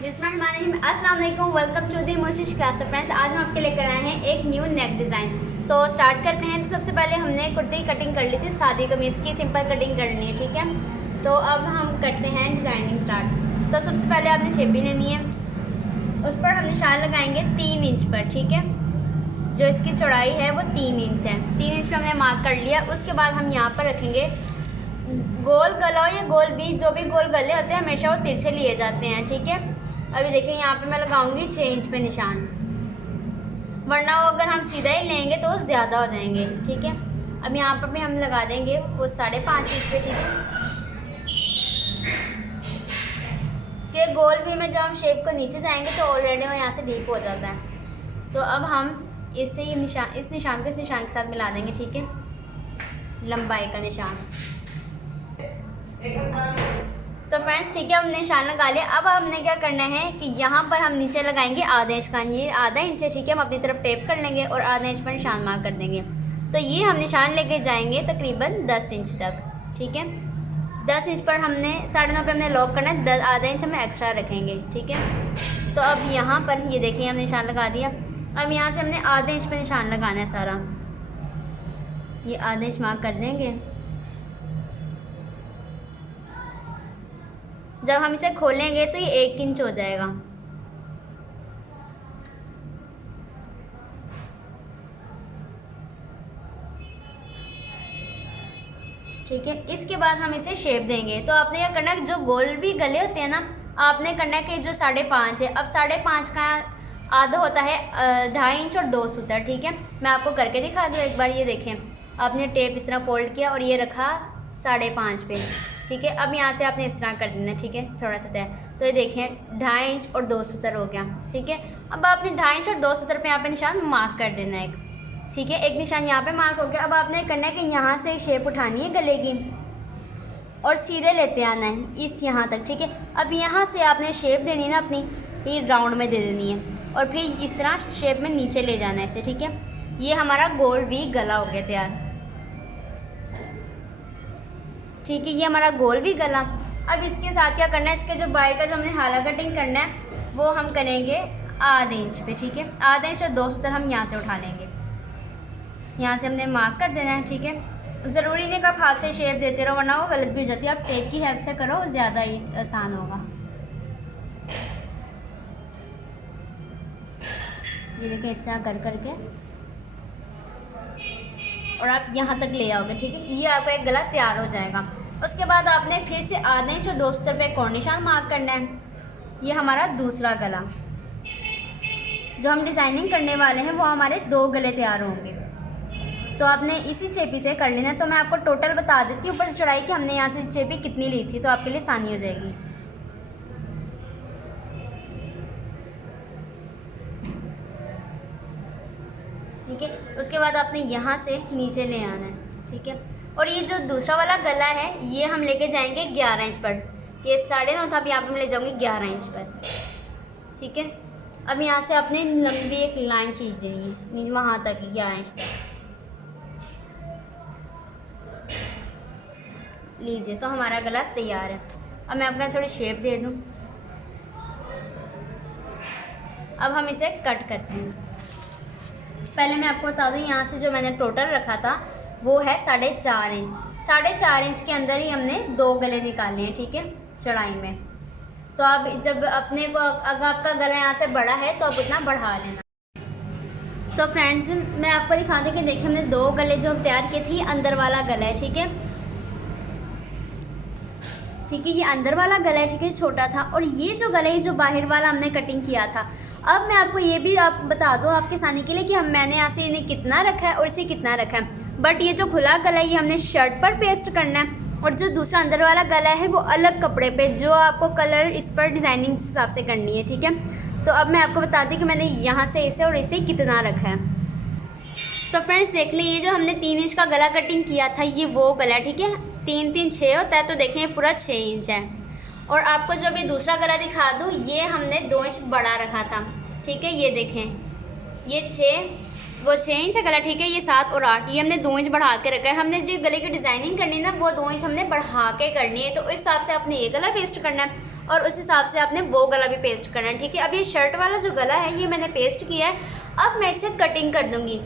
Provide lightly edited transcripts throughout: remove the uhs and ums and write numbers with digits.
अस्सलाम वालेकुम, welcome to the मोशिश क्लास। फ्रेंड्स, आज हम आपके लेकर आए हैं एक new neck design. So start करते हैं। तो सबसे पहले हमने कुर्ते की कटिंग कर ली थी, सादी कमीज़ की सिंपल कटिंग करनी है, ठीक है। तो अब हम करते हैं डिज़ाइनिंग स्टार्ट। तो सबसे पहले आपने छेपी लेनी है, उस पर हम निशान लगाएंगे 3 इंच पर, ठीक है। जो इसकी चौड़ाई है वो 3 इंच है। 3 इंच पर हमने मार्क कर लिया। उसके बाद हम यहाँ पर रखेंगे गोल गला या गोल बीच, जो भी गोल गले होते हैं हमेशा वो तिरछे लिए जाते हैं, ठीक है। अभी देखिए यहाँ पे मैं लगाऊंगी 6 इंच पे निशान, वरना वो अगर हम सीधा ही लेंगे तो वो ज़्यादा हो जाएंगे, ठीक है। अब यहाँ पर भी हम लगा देंगे वो 5.5 इंच पे, ठीक है। कि गोल वी में जब हम शेप को नीचे जाएंगे तो ऑलरेडी वो यहाँ से डीप हो जाता है। तो अब हम इससे ये निशान, इस निशान को इस निशान के साथ मिला देंगे, ठीक है। लंबाई का निशान। तो फ्रेंड्स, ठीक है, हमने निशान लगा लिया। अब हमने क्या करना है कि यहाँ पर हम नीचे लगाएंगे आधा इंच का, ये आधा इंच है, ठीक है। हम अपनी तरफ टेप कर लेंगे और आधा इंच पर निशान मार्क कर देंगे। तो ये हम निशान लेके जाएंगे तकरीबन 10 इंच तक, ठीक है। 10 इंच पर हमने 9.5 पे हमने लॉक करना है, आधा इंच हमें एक्स्ट्रा रखेंगे, ठीक है। तो अब यहाँ पर ये देखिए हमने निशान लगा दिया। अब यहाँ से हमने आधे इंच पर निशान लगाना है सारा, ये आधे इंच मार्क कर देंगे। जब हम इसे खोलेंगे तो ये 1 इंच हो जाएगा, ठीक है। इसके बाद हम इसे शेप देंगे। तो आपने क्या करना है, जो गोल भी गले होते हैं ना, आपने करना है कि जो 5.5 है, अब 5.5 का आधा होता है 2.5 इंच और 2 सूतर, ठीक है। मैं आपको करके दिखा दूँ एक बार। ये देखें, आपने टेप इस तरह फोल्ड किया और ये रखा 5.5 पे, ठीक है। अब यहाँ से आपने इस तरह कर देना, ठीक है, थोड़ा सा तय। तो ये देखें 2.5 इंच और 2 सूतर हो गया, ठीक है। अब आपने 2.5 इंच और 2 सूतर पे यहाँ पे निशान मार्क कर देना है, ठीक है। एक निशान यहाँ पे मार्क हो गया। अब आपने करना है कि यहाँ से शेप उठानी है गले की और सीधे लेते आना है इस यहाँ तक, ठीक है। अब यहाँ से आपने शेप देनी है ना अपनी, फिर राउंड में दे देनी है और फिर इस तरह शेप में नीचे ले जाना है इसे, ठीक है। ये हमारा गोल वी गला हो गया तैयार, ठीक है। ये हमारा गोल भी गला। अब इसके साथ क्या करना है, इसके जो बाहर का जो हमने हाला कटिंग करना है वो हम करेंगे आधे इंच पे, ठीक है। आधे इंच और 2 सूतर हम यहाँ से उठा लेंगे, यहाँ से हमने मार्क कर देना है, ठीक है। ज़रूरी नहीं कि आप हाथ से शेप देते रहो, वरना वो गलत भी हो जाती है। आप टेप की हेल्प से करो, ज़्यादा ही आसान होगा। ये देखिए इस तरह कर करके और आप यहाँ तक ले आओगे, ठीक है। ये आपका एक गला तैयार हो जाएगा। उसके बाद आपने फिर से आधे इंच और 2 सूतर पे एक और निशान मार्क करना है। ये हमारा दूसरा गला, जो हम डिज़ाइनिंग करने वाले हैं वो हमारे 2 गले तैयार होंगे। तो आपने इसी चेपी से कर लेना है। तो मैं आपको टोटल बता देती हूँ ऊपर से चौड़ाई कि हमने यहाँ से चेपी कितनी ली थी, तो आपके लिए आसानी हो जाएगी। ठीक है। उसके बाद आपने यहाँ से नीचे ले आना है, ठीक है। और ये जो दूसरा वाला गला है ये हम लेके जाएंगे 11 इंच पर। ये 9.5 था, अब यहाँ पर मैं ले जाऊँगी 11 इंच पर, ठीक है। अब यहाँ से आपने लंबी एक लाइन खींच देनी है वहाँ तक, 11 इंच तक लीजिए। तो हमारा गला तैयार है। अब मैं आपको थोड़ी शेप दे दूँ। अब हम इसे कट करते हैं। पहले मैं आपको बता दूँ, यहाँ से जो मैंने टोटल रखा था वो है 4.5 इंच। 4.5 इंच के अंदर ही हमने 2 गले निकाले हैं, ठीक है, चौड़ाई में। तो आप जब अपने को, अगर आपका गला यहाँ से बड़ा है तो आप उतना बढ़ा लेना। तो फ्रेंड्स, मैं आपको दिखा दूँ कि देखिए हमने 2 गले जो तैयार किए थे, अंदर वाला गला है, ठीक है, ठीक है। ये अंदर वाला गला है, ठीक है, छोटा था। और ये जो गला है जो बाहर वाला हमने कटिंग किया था। अब मैं आपको ये भी आप बता दूँ आपके आसानी के लिए कि मैंने यहाँ से इन्हें कितना रखा है और इसे कितना रखा है। बट ये जो खुला गला है ये हमने शर्ट पर पेस्ट करना है, और जो दूसरा अंदर वाला गला है वो अलग कपड़े पे, जो आपको कलर इस पर डिज़ाइनिंग हिसाब से करनी है, ठीक है। तो अब मैं आपको बता दी कि मैंने यहाँ से इसे और इसे कितना रखा है। तो फ्रेंड्स देख लीजिए, ये जो हमने 3 इंच का गला कटिंग किया था ये वो गला, ठीक है। 3 3 6 होता है, तो देखें पूरा 6 इंच है। और आपको जो अभी दूसरा गला दिखा दूँ, ये हमने 2 इंच बड़ा रखा था, ठीक है। ये देखें, ये 6 वो 6 इंच है गला, ठीक है। ये 7 और 8, ये हमने 2 इंच बढ़ा के रखा है। हमने जो गले की डिज़ाइनिंग करनी है ना, वो 2 इंच हमने बढ़ा के करनी है। तो उस हिसाब से आपने ये गला पेस्ट करना है और उस हिसाब से आपने वो गला भी पेस्ट करना है, ठीक है। अब ये शर्ट वाला जो गला है ये मैंने पेस्ट किया है। अब मैं इसे कटिंग कर दूँगी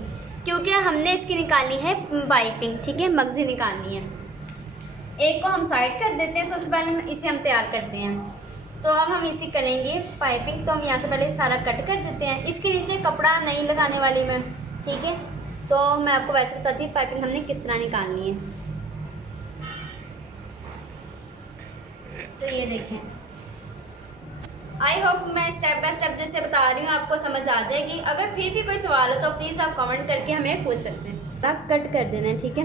क्योंकि हमने इसकी निकालनी है पाइपिंग, ठीक है, मगज़ी निकालनी है। एक को हम साइड कर देते हैं, सबसे पहले इसे हम तैयार करते हैं। तो अब हम इसी करेंगे पाइपिंग। तो हम यहाँ से पहले सारा कट कर देते हैं। इसके नीचे कपड़ा नहीं लगाने वाली मैं, ठीक है। तो मैं आपको वैसे बताती हूँ पाइपिंग हमने किस तरह निकालनी है। तो ये देखें, आई होप मैं स्टेप बाय स्टेप जैसे बता रही हूँ आपको समझ आ जाएगी। अगर फिर भी कोई सवाल हो तो प्लीज़ आप कमेंट करके हमें पूछ सकते हैं। आप कट कर देना है, ठीक है।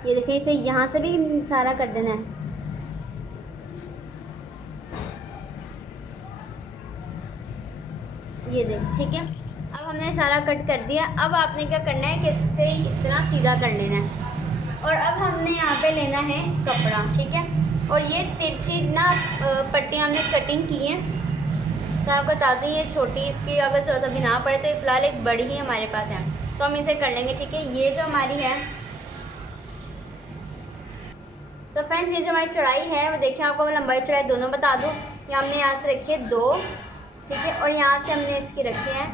ये देखिए, इसे यहाँ से भी सारा कर देना है। ये देख, ठीक है। अब हमने सारा कट कर दिया। अब आपने क्या करना है कि इसे इस तरह सीधा कर लेना है और अब हमने यहाँ पे लेना है कपड़ा, ठीक है। और ये तिरछी ना पट्टी हमने कटिंग की है। तो आप बता दूँ ये छोटी, इसकी अगर जरूरत अभी ना पड़े तो ये फ़िलहाल एक बड़ी ही हमारे पास है, तो हम इसे कर लेंगे, ठीक है। ये जो हमारी है, तो फ्रेंड्स ये जो हमारी चढ़ाई है वो देखिए, आपको मैं लंबाई चढ़ाई दोनों बता दूँ। ये हमने यहाँ से रखी है 2, ठीक है, और यहाँ से हमने इसकी रखी है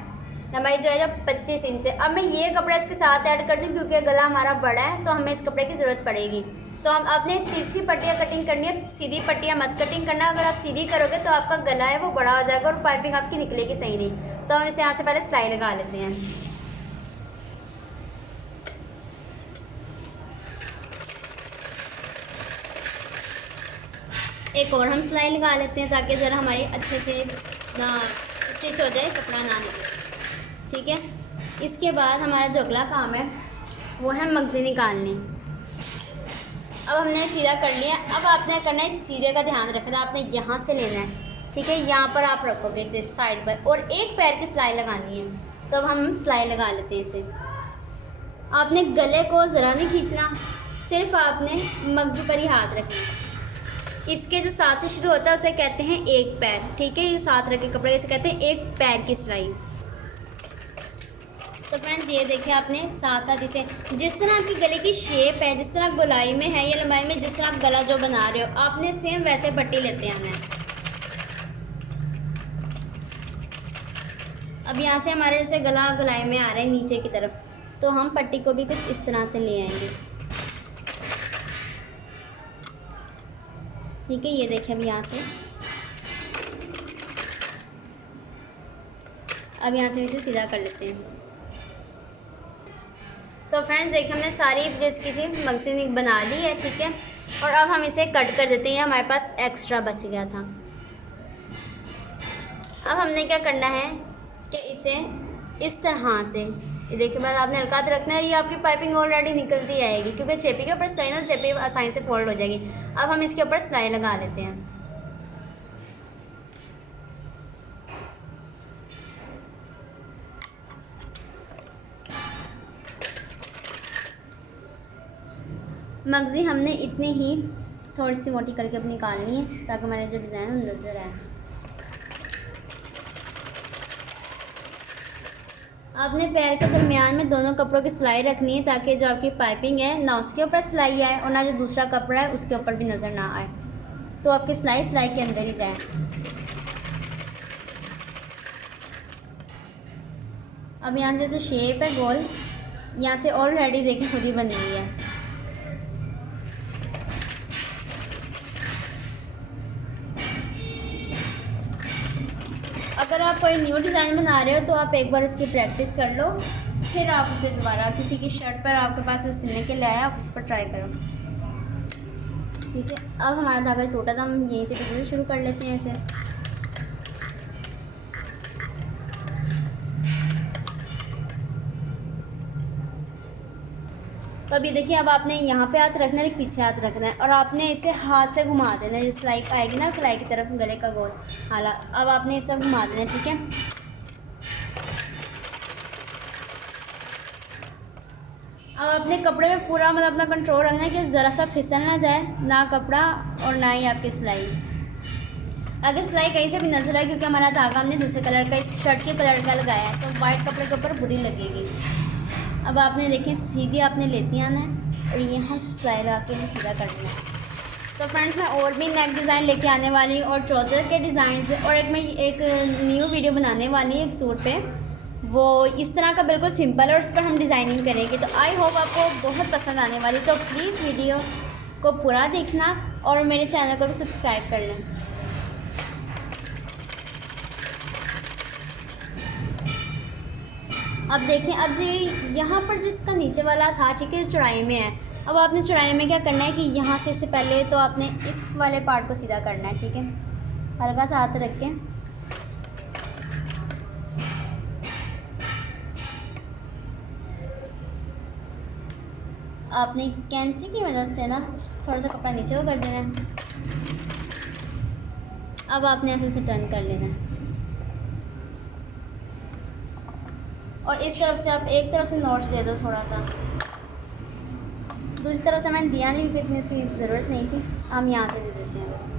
लंबाई जो है जो 25 इंच है। अब मैं ये कपड़ा इसके साथ ऐड कर दूँ क्योंकि गला हमारा बड़ा है तो हमें इस कपड़े की ज़रूरत पड़ेगी। तो हम अपने तिरछी पट्टियाँ कटिंग करनी है, सीधी पट्टियाँ मत कटिंग करना। अगर आप सीधी करोगे तो आपका गला है वो बड़ा हो जाएगा और पाइपिंग आपकी निकलेगी सही नहीं। तो हम इसे यहाँ से पहले सिलाई लगा लेते हैं। एक और हम सिलाई लगा लेते हैं ताकि ज़रा हमारी अच्छे से ना स्टिच हो जाए, कपड़ा ना निकले, ठीक है। इसके बाद हमारा जो अगला काम है वो है मगज़ी निकालनी। अब हमने सीधा कर लिया। अब आपने करना है सीधे का ध्यान रखना, आपने यहाँ से लेना है, ठीक है। यहाँ पर आप रखोगे इसे साइड पर और एक पैर की सिलाई लगानी है। तो अब हम सिलाई लगा लेते हैं इसे। आपने गले को ज़रा नहीं खींचना, सिर्फ आपने मगज़ी पर ही हाथ रखना। इसके जो साथ से शुरू होता है उसे कहते हैं एक पैर, ठीक है। ये साथ रखे कपड़े इसे कहते हैं एक पैर की सिलाई। तो फ्रेंड्स ये देखिए, आपने साथ साथ इसे जिस तरह आपकी गले की शेप है, जिस तरह गोलाई में है या लंबाई में, जिस तरह आप गला जो बना रहे हो आपने सेम वैसे पट्टी लेते हैं हमें। अब यहाँ से हमारे जैसे गला गोलाई में आ रहा है नीचे की तरफ, तो हम पट्टी को भी कुछ इस तरह से ले आएंगे, ठीक है। ये देखिए, अब यहाँ से इसे सीधा कर लेते हैं। तो फ्रेंड्स देखिए, हमने सारी जिसकी थी मगज़ी बना ली है, ठीक है। और अब हम इसे कट कर देते हैं, हमारे पास एक्स्ट्रा बच गया था। अब हमने क्या करना है कि इसे इस तरह से, ये देखिए, बाद आपने हल्का हाथ रखना है। ये आपकी पाइपिंग ऑलरेडी निकलती आएगी क्योंकि चेपी के ऊपर सिलाई ना, चेपी आसानी से फोल्ड हो जाएगी। अब हम इसके ऊपर सिलाई लगा लेते हैं। मगज़ी हमने इतनी ही थोड़ी सी मोटी करके अब निकालनी है ताकि हमारे जो डिज़ाइन है वो नज़र आए। आपने पैर के दरमियान में दोनों कपड़ों की सिलाई रखनी है ताकि जो आपकी पाइपिंग है ना उसके ऊपर सिलाई आए और ना जो दूसरा कपड़ा है उसके ऊपर भी नज़र ना आए, तो आपकी सिलाई के अंदर ही जाए। अब यहाँ जैसे शेप है गोल, यहाँ से ऑलरेडी देखिए खुद ही बन गई है। अगर आप कोई न्यू डिज़ाइन बना रहे हो तो आप एक बार उसकी प्रैक्टिस कर लो, फिर आप उसे दोबारा किसी की शर्ट पर आपके पास सिलने के लिए आया, आप उस पर ट्राई करो, ठीक है। अब हमारा धागा टूटा था, हम यहीं से पीछे से शुरू कर लेते हैं इसे। तो अभी देखिए, अब आपने यहाँ पे हाथ रखना है, एक पीछे हाथ रखना है और आपने इसे हाथ से घुमा देना है। जिस सिलाई आएगी ना सिलाई की तरफ गले का गोल हाला, अब आपने इसे घुमा देना है, ठीक है। अब अपने कपड़े में पूरा मतलब अपना कंट्रोल रखना है कि ज़रा सा फिसल ना जाए, ना कपड़ा और ना ही आपकी सिलाई। अगर सिलाई कहीं से भी नजर आए, क्योंकि हमारा धागा हमने दूसरे कलर का इस शर्ट के कलर का लगाया है, तो वाइट कपड़े के ऊपर बुरी लगेगी। अब आपने देखें सीधी आपने लेती आना है और यहाँ से सिलाई लगा के भी सीधा कर देना है। तो फ्रेंड्स मैं और भी नेक डिज़ाइन लेके आने वाली हूँ और ट्राउज़र के डिज़ाइन से, और मैं एक न्यू वीडियो बनाने वाली हूँ एक सूट पे, वो इस तरह का बिल्कुल सिंपल है और उस पर हम डिज़ाइनिंग करेंगे। तो आई होप आपको बहुत पसंद आने वाली। तो प्लीज़ वीडियो को पूरा देखना और मेरे चैनल को भी सब्सक्राइब कर लें। अब देखें, अब जी यहाँ पर जिसका नीचे वाला था, ठीक है, चौड़ाई में है। अब आपने चौड़ाई में क्या करना है कि यहाँ से पहले तो आपने इस वाले पार्ट को सीधा करना है, ठीक है, हल्का सा हाथ रख के। आपने कैंची की मदद से ना थोड़ा सा कपड़ा नीचे को कर देना है। अब आपने ऐसे से टर्न कर लेना है और इस तरफ से आप एक तरफ से नॉच दे दो थोड़ा सा, दूसरी तरफ से मैंने दिया नहीं क्योंकि इतनी इसकी ज़रूरत नहीं थी, हम यहाँ से दे देते हैं बस।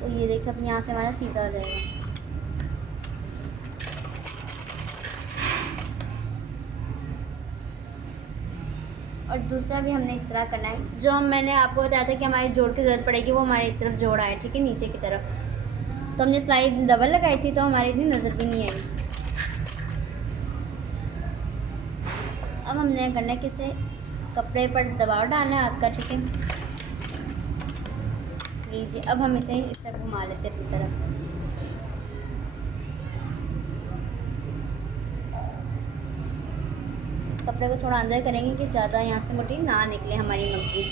तो ये देखिए अब यहाँ से हमारा सीधा आ जाएगा। और दूसरा भी हमने इस तरह करना है, जो मैंने आपको बताया था कि हमारी जोड़ की ज़रूरत पड़ेगी, वो हमारे इस तरफ जोड़ आए, ठीक है, नीचे की तरफ। तो हमने सिलाई डबल लगाई थी तो हमारी इतनी नज़र भी नहीं आई। अब हमने करना है कि इसे कपड़े पर दबाव डालना है हाथ का, ठीक है, लीजिए। अब हम इसे इस तरह घुमा लेते हैं अपनी तरफ। इस कपड़े को थोड़ा अंदर करेंगे कि ज़्यादा यहाँ से मोटी ना निकले हमारी मर्जी।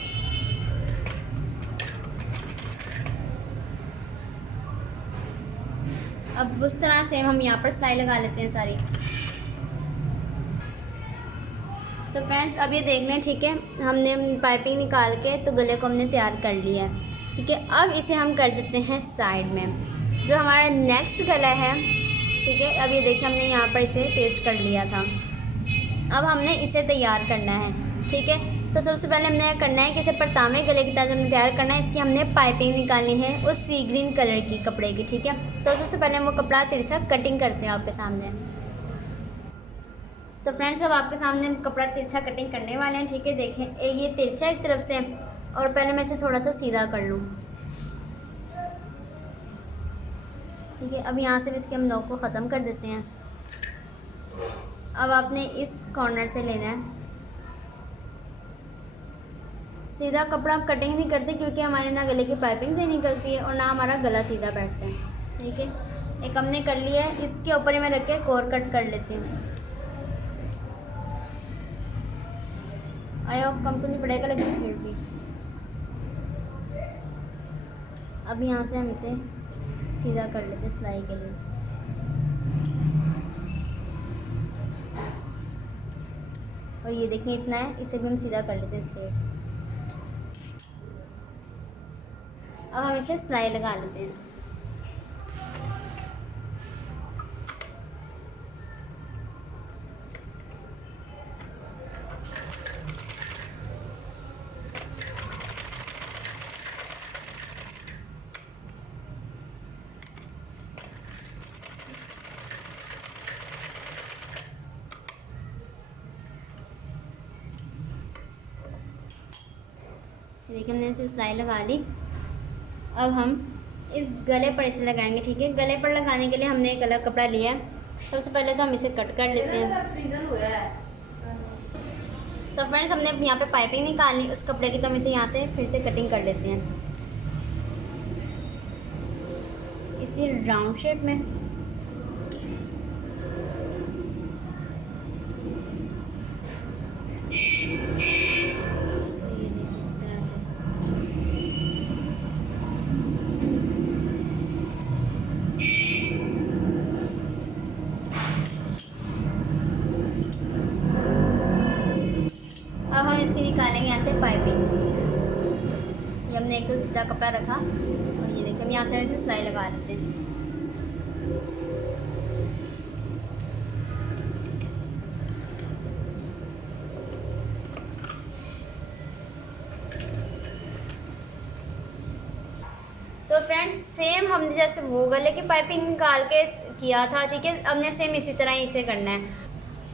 अब उस तरह से हम यहाँ पर सिलाई लगा लेते हैं सारी। तो फ्रेंड्स अब ये देख लें, ठीक है, हमने पाइपिंग निकाल के तो गले को हमने तैयार कर लिया है, ठीक है। अब इसे हम कर देते हैं साइड में, जो हमारा नेक्स्ट गला है, ठीक है। अब ये देखिए हमने यहाँ पर इसे पेस्ट कर लिया था। अब हमने इसे तैयार करना है, ठीक है। तो सबसे पहले हमने करना है कि इसे परतावे गले की तरह हमने तैयार करना है। इसकी हमने पाइपिंग निकालनी है उस सी ग्रीन कलर की कपड़े की, ठीक है। तो सबसे पहले हम वो कपड़ा तिरछा कटिंग करते हैं आपके सामने। तो फ्रेंड्स अब आपके सामने हम कपड़ा तिरछा कटिंग करने वाले हैं, ठीक है। देखें ये तिरछा एक तरफ से, और पहले मैं इसे थोड़ा सा सीधा कर लूँ, ठीक है। अब यहाँ से भी इसके हम नोक को ख़त्म कर देते हैं। अब आपने इस कॉर्नर से लेना है, सीधा कपड़ा आप कटिंग नहीं करते क्योंकि हमारे ना गले की पाइपिंग से निकलती है और ना हमारा गला सीधा बैठता है, ठीक है। एक हमने कर लिया है, इसके ऊपर ही मैं रख के कोर कट कर लेती हूँ। आई होप कम तो नहीं पड़ेगा, लेकिन फिर भी। अब यहाँ से हम इसे सीधा कर लेते हैं सिलाई के लिए। और ये देखिए इतना है, इसे भी हम सीधा कर लेते हैं स्ट्रेट। अब हम इसे सिलाई लगा लेते हैं। देखिए हमने इसे सिलाई लगा ली। अब हम इस गले पर इसे लगाएंगे, ठीक है। गले पर लगाने के लिए हमने एक अलग कपड़ा लिया है। सबसे पहले तो हम इसे कट कर लेते हैं। तो फ्रेंड्स हमने यहाँ पे पाइपिंग निकालनी उस कपड़े की, तो हम इसे यहाँ से फिर से कटिंग कर लेते हैं इसी राउंड शेप में। अब हम इसकी निकालेंगे यहाँ से पाइपिंग। ये हमने एक तो सीधा कपड़ा रखा और ये देखिए हम यहाँ से ऐसे सिलाई लगा लेते हैं। तो फ्रेंड्स सेम हमने जैसे वो गले की पाइपिंग निकाल के किया था, ठीक है, हमने सेम इसी तरह ही इसे करना है।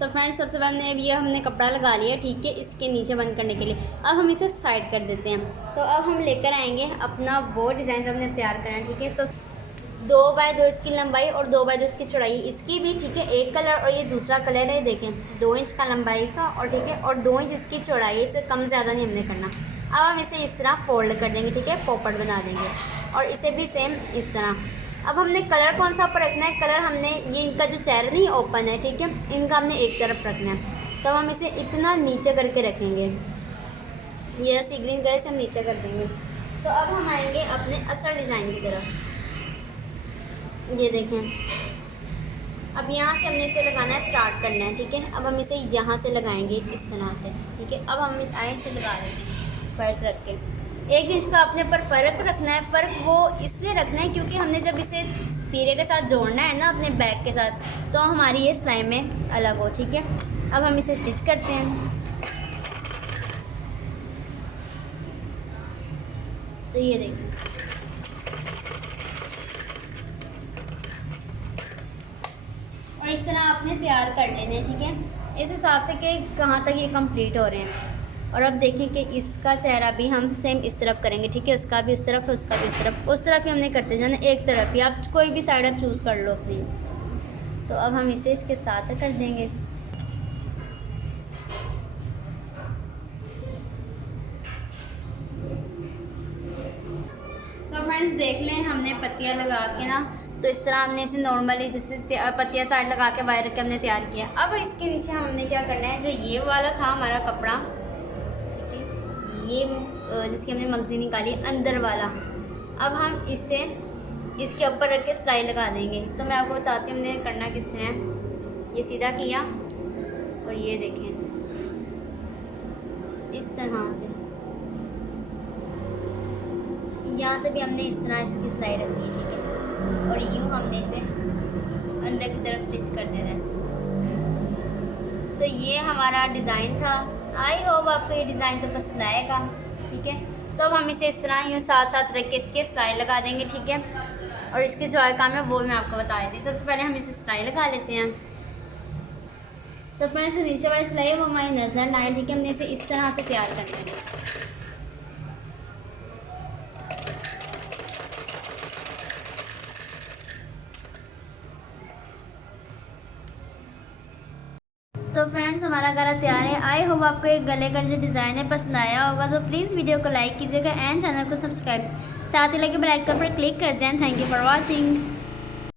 तो फ्रेंड्स सबसे पहले ये हमने कपड़ा लगा लिया, ठीक है, इसके नीचे बंद करने के लिए। अब हम इसे साइड कर देते हैं। तो अब हम लेकर आएंगे अपना वो डिज़ाइन जो हमने तैयार करना है, ठीक है। तो 2 बाय 2 इसकी लंबाई और 2 बाय 2 इसकी चौड़ाई, इसकी भी, ठीक है, एक कलर और ये दूसरा कलर है, देखें 2 इंच का लंबाई का, और ठीक है, और 2 इंच इसकी चौड़ाई है, इससे कम ज़्यादा नहीं हमने करना। अब हम इसे इस तरह फोल्ड कर देंगे, ठीक है, पॉपट बना देंगे, और इसे भी सेम इस तरह। अब हमने कलर कौन सा ऊपर रखना है, कलर हमने ये इनका जो चेहरा नहीं ओपन है, ठीक है, इनका हमने एक तरफ रखना है। तो हम इसे इतना नीचे करके रखेंगे, ये सी ग्रीन कलर से हम नीचे कर देंगे। तो अब हम आएंगे अपने असल डिज़ाइन की तरफ। ये देखें, अब यहाँ से हमने इसे लगाना है, स्टार्ट करना है, ठीक है। अब हम इसे यहाँ से लगाएंगे इस तरह से, ठीक है। अब हम आए इसे लगा देंगे फ़र्क रख के। 1 इंच का अपने पर फ़र्क रखना है। फ़र्क वो इसलिए रखना है क्योंकि हमने जब इसे तीरे के साथ जोड़ना है ना अपने बैग के साथ, तो हमारी ये सिलाई में अलग हो, ठीक है। अब हम इसे स्टिच करते हैं। तो ये देखिए, और इस तरह आपने तैयार कर लेने हैं, ठीक है, इस हिसाब से कि कहाँ तक ये कंप्लीट हो रहे हैं। और अब देखें कि इसका चेहरा भी हम सेम इस तरफ करेंगे, ठीक है, उसका भी इस तरफ, उसका भी इस तरफ, उस तरफ ही हमने करते जाना, एक तरफ ही, आप कोई भी साइड आप चूज़ कर लो अपनी। तो अब हम इसे इसके साथ कर देंगे। तो फ्रेंड्स देख लें, हमने पत्तियाँ लगा के ना, तो इस तरह हमने इसे नॉर्मली जैसे पत्तियाँ साइड लगा के वायर रख के हमने तैयार किया। अब इसके नीचे हमने क्या करना है, जो ये वाला था हमारा कपड़ा, ये जिसकी हमने मगज़ी निकाली अंदर वाला, अब हम इसे इसके ऊपर रख के सिलाई लगा देंगे। तो मैं आपको बताती हूँ हमने करना किस तरह। ये सीधा किया और ये देखें इस तरह से, यहाँ से भी हमने इस तरह इसकी सिलाई रख दी, ठीक है, और यूँ हमने इसे अंदर की तरफ स्टिच कर देना है। तो ये हमारा डिज़ाइन था। आई होप आपको ये डिज़ाइन तो पसंद आएगा, ठीक है। तो अब हम इसे इस तरह यूँ साथ साथ रख के इसके सिलाई लगा देंगे, ठीक है। और इसके जो आगे काम है वो मैं आपको बता देती हूँ। सबसे पहले हम इसे सिलाई लगा लेते हैं। तो फिर इसे नीचे वाली सिलाई है वो हमारी नज़र ना आए, ठीक है, हमने इसे इस तरह से तैयार कर लेंगे। तो फ्रेंड्स हमारा गला तैयार है। आई होप आपको एक गले का जो डिज़ाइन है पसंद आया होगा। तो प्लीज़ वीडियो को लाइक कीजिएगा एंड चैनल को सब्सक्राइब, साथ ही लगे बेल आइकन पर क्लिक कर दें। Thank you for watching.